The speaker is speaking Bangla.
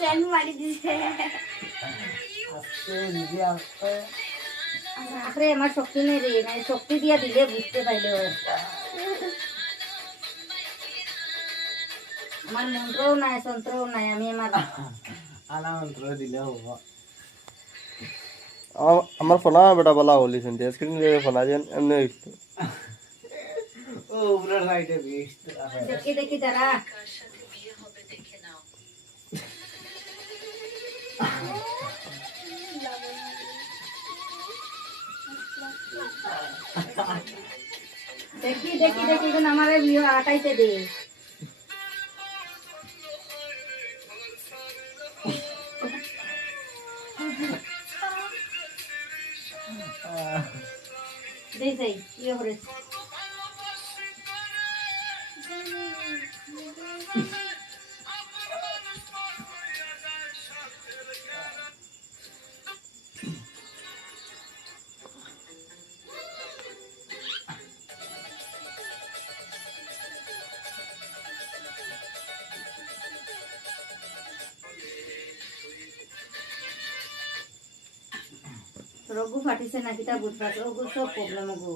সেন্ড মারি দিছে আস্তে নিজে আস্তে আরে আমার শক্তি নেই রে, মানে শক্তি দিয়া দিলে বুঝতে পাইলে হয়। আমার মন্ত্রও নাই তন্ত্রও নাই, আমি আমার আনা মন্ত্র দিলে হবো। আমার ফোনা বেটা বলা হলি শুনতে স্ক্রিন ফোনা যেন এমনি হইতো ও উপরের সাইডে বেস্ট দেখি দেখি তারা দেখি দেখি দেখি কোন আমার ভিডিও আটাইতে দে। দেই যাই ইয়ে করে রঘু ফাটিছে নাকি তা বুঝতে পারছো, রঘু সব প্রবলেম গো।